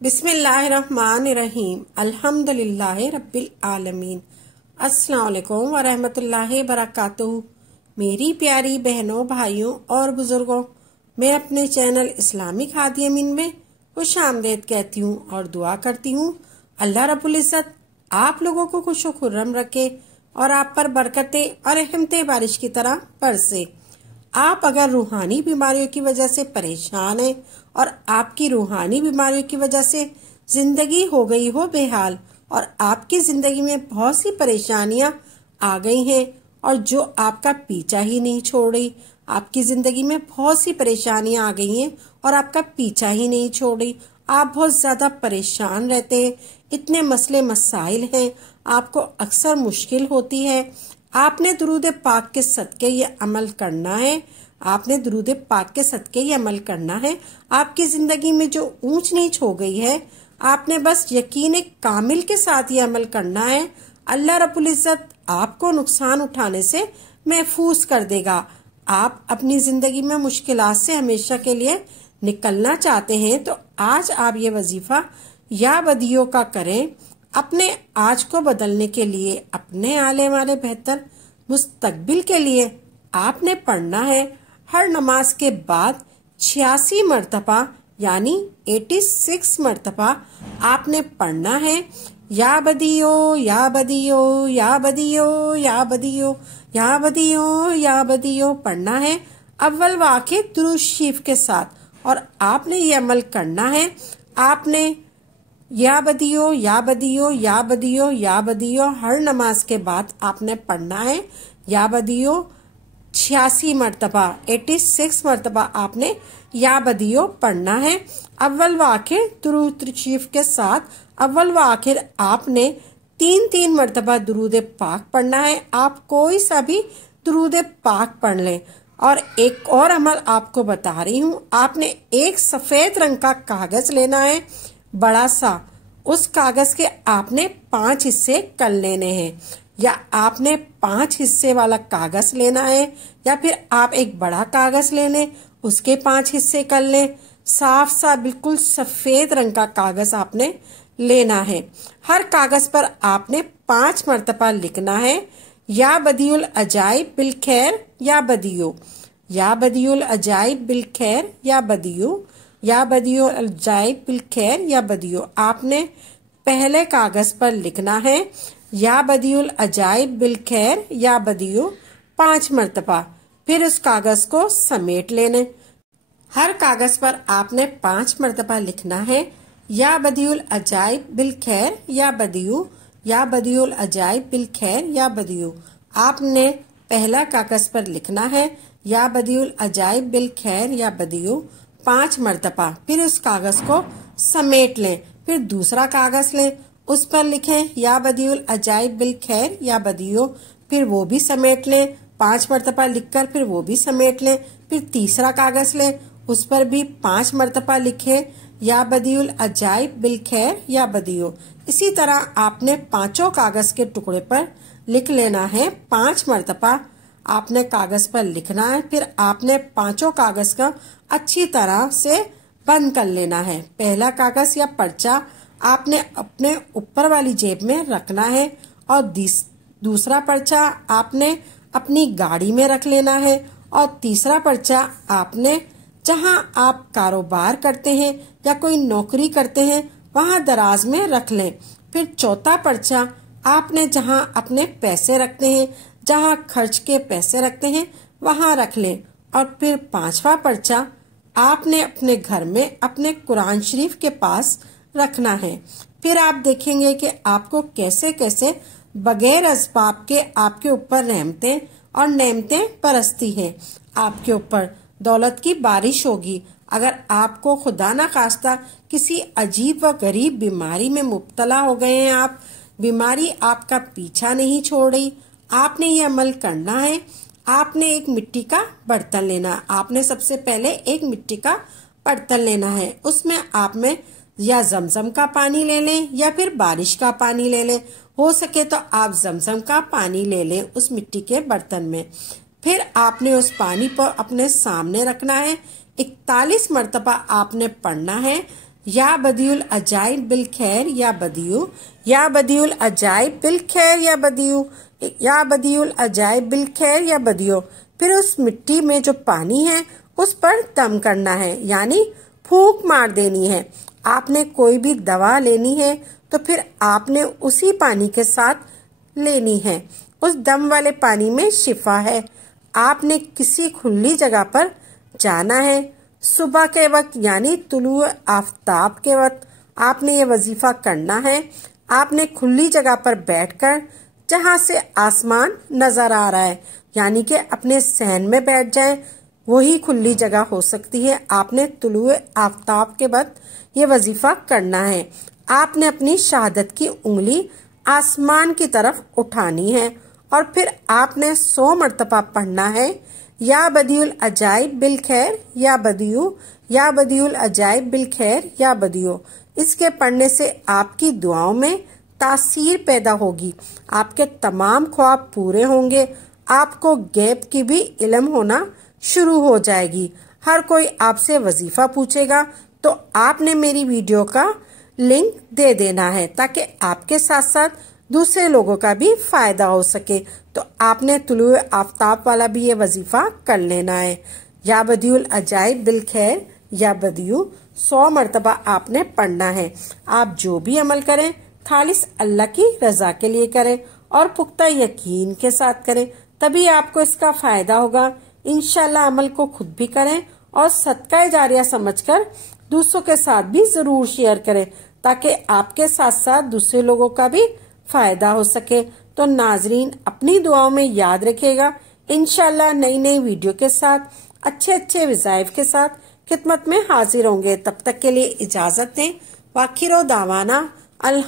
बिस्मिल्लाहिर्रहमानिर्रहीम अल्हम्दुलिल्लाहि रब्बिल आलमीन। अस्सलाम वालेकुम व रहमतुल्लाहि बरकातुहू। मेरी प्यारी बहनों, भाइयों और बुजुर्गों, मैं अपने चैनल इस्लामिक हादी अमीन में खुश आमदेद कहती हूँ और दुआ करती हूँ अल्लाह रब्बुल इज़्ज़त आप लोगों को खुश खुर्रम रखे और आप पर बरकतें और रहमतें बारिश की तरह बरसे। आप अगर रूहानी बीमारियों की वजह से परेशान हैं और आपकी रूहानी बीमारियों की वजह से जिंदगी हो गई हो बेहाल और आपकी जिंदगी में बहुत सी परेशानियां आ गई हैं और जो आपका पीछा ही नहीं छोड़ रही, आपकी जिंदगी में बहुत सी परेशानियां आ गई हैं और आपका पीछा ही नहीं छोड़ रही, आप बहुत ज्यादा परेशान रहते हैं, इतने मसले मसाइल हैं, आपको अक्सर मुश्किल होती है। आपने दुरूद पाक के सदके ये अमल करना है, आपने दुरूद पाक के सदके ये अमल करना है। आपकी जिंदगी में जो ऊंच नीच हो गई है, आपने बस यकीन कामिल के साथ ये अमल करना है। अल्लाह रब्बुल इज़्ज़त आपको नुकसान उठाने से महफूज कर देगा। आप अपनी जिंदगी में मुश्किलात से हमेशा के लिए निकलना चाहते हैं तो आज आप ये वजीफा या बदियों का करें। अपने आज को बदलने के लिए, अपने आले वाले बेहतर मुस्तकबिल के लिए आपने पढ़ना है हर नमाज के बाद 86 मरतबा यानी 86 मरतबा आपने पढ़ना है। या बदियो या बदियो या बदियो या बदियो या बदियो या बदियो पढ़ना है अव्वल व आखिर दुरूद शरीफ के साथ। और आपने ये अमल करना है। आपने या बदियो या बदियो या बदियो या बदियो हर नमाज के बाद आपने पढ़ना है। या बदियो 86 मरतबा 86 मरतबा आपने या बदियो पढ़ना है अव्वल व आखिर दुरूद शरीफ के साथ। अव्वल व आखिर आपने 3-3 मरतबा दुरूद पाक पढ़ना है। आप कोई सा भी दुरूद पाक पढ़ लें। और एक और अमल आपको बता रही हूँ, आपने एक सफेद रंग का कागज लेना है बड़ा सा। उस कागज के आपने 5 हिस्से कर लेने हैं, या आपने 5 हिस्से वाला कागज लेना है, या फिर आप एक बड़ा कागज ले लें, उसके 5 हिस्से कर लें। साफ सा बिल्कुल सफेद रंग का कागज आपने लेना है। हर कागज पर आपने 5 मरतबा लिखना है या बदियुल अजाइब बिल खैर या बदियो, या बदियुल अजाइब बिल खैर या बदियो, या बदियो अजाइब बिल खैर या बदियो। आपने पहले कागज पर लिखना है या बदियुल अजाइब बिल खैर या बदियो 5 मरतबा। फिर उस कागज को समेट लेने। हर कागज पर आपने 5 मरतबा लिखना है या बदियुल अजाइब बिल खैर या बदियो, या बदियुल अजाइब बिल खैर या बदियो। आपने पहला कागज पर लिखना है या बदियुल अजाइब बिल खैर या बदियो 5 मरतबा। फिर उस कागज को समेट लें। फिर दूसरा कागज लें, उस पर लिखें या बदियुल अजाइब बिल खैर या बदियो, फिर वो भी समेट लें 5 मरतबा लिखकर, फिर वो भी समेट लें। फिर तीसरा कागज लें, उस पर भी 5 मरतबा लिखें या बदियुल अजाइब बिल खैर या बदियो। इसी तरह आपने 5 कागज के टुकड़े पर लिख लेना है 5 मरतबा आपने कागज पर लिखना है। फिर आपने 5 कागज का अच्छी तरह से बंद कर लेना है। पहला कागज या पर्चा आपने अपने ऊपर वाली जेब में रखना है और दूसरा पर्चा आपने अपनी गाड़ी में रख लेना है, और तीसरा पर्चा आपने जहां आप कारोबार करते हैं या कोई नौकरी करते हैं वहां दराज में रख लें। फिर चौथा पर्चा आपने जहां अपने पैसे रखते हैं, जहां खर्च के पैसे रखते हैं वहां रख लें। और फिर 5वां पर्चा आपने अपने घर में अपने कुरान शरीफ के पास रखना है। फिर आप देखेंगे कि आपको कैसे कैसे बगैर असबाब के आपके ऊपर रहमतें और नेमतें बरसती हैं। आपके ऊपर दौलत की बारिश होगी। अगर आपको खुदा ना खास्ता किसी अजीब व गरीब बीमारी में मुब्तला हो गए हैं, आप बीमारी आपका पीछा नहीं छोड़ रही, आपने ये अमल करना है। आपने एक मिट्टी का बर्तन लेना। आपने सबसे पहले एक मिट्टी का बर्तन लेना है। उसमें आप में या जमजम का पानी ले लें या फिर बारिश का पानी ले लें। हो सके तो आप जमजम का पानी ले लें उस मिट्टी के बर्तन में। फिर आपने उस पानी को अपने सामने रखना है। 41 मरतबा आपने पढ़ना है या बदियुल अजाइब बिल खैर या बदियू, या बदियुल अजाइब बिल खैर या बदियू, या बदियुल अजाइब बिल खैर या बदियो। फिर उस मिट्टी में जो पानी है उस पर दम करना है, यानी फूंक मार देनी है। आपने कोई भी दवा लेनी है तो फिर आपने उसी पानी के साथ लेनी है। उस दम वाले पानी में शिफा है। आपने किसी खुली जगह पर जाना है। सुबह के वक्त यानी तुलू आफ्ताब के वक्त आपने ये वजीफा करना है। आपने खुली जगह पर बैठकर जहां से आसमान नजर आ रहा है, यानी कि अपने सहन में बैठ जाएं, वही खुली जगह हो सकती है। आपने तुलू आफ्ताब के वक्त ये वजीफा करना है। आपने अपनी शहादत की उंगली आसमान की तरफ उठानी है और फिर आपने 100 मरतबा पढ़ना है, या बदियुल अजाइब बिल खैर या बदियू, या बदियुल अजाइब बिल खैर या बदियो। इसके पढ़ने से आपकी दुआओं में तासीर पैदा होगी, आपके तमाम ख्वाब पूरे होंगे, आपको गैब की भी इल्म होना शुरू हो जाएगी। हर कोई आपसे वजीफा पूछेगा तो आपने मेरी वीडियो का लिंक दे देना है ताकि आपके साथ साथ दूसरे लोगों का भी फायदा हो सके। तो आपने तुलू आफ्ताब वाला भी ये वजीफा कर लेना है। या बदियुल अजाइब बिल खैर या बदियू 100 मरतबा आपने पढ़ना है। आप जो भी अमल करें खालिस अल्लाह की रजा के लिए करें और पुख्ता यकीन के साथ करें, तभी आपको इसका फायदा होगा। इंशाल्लाह अमल को खुद भी करें और सदका जारिया समझकर दूसरों के साथ भी जरूर शेयर करें ताकि आपके साथ साथ दूसरे लोगों का भी फायदा हो सके। तो नाजरीन अपनी दुआओं में याद रखिएगा। इंशाल्लाह नई नई वीडियो के साथ अच्छे अच्छे वज़ाइफ के साथ खिदमत में हाजिर होंगे। तब तक के लिए इजाजत दें। वाखिरो दावाना अल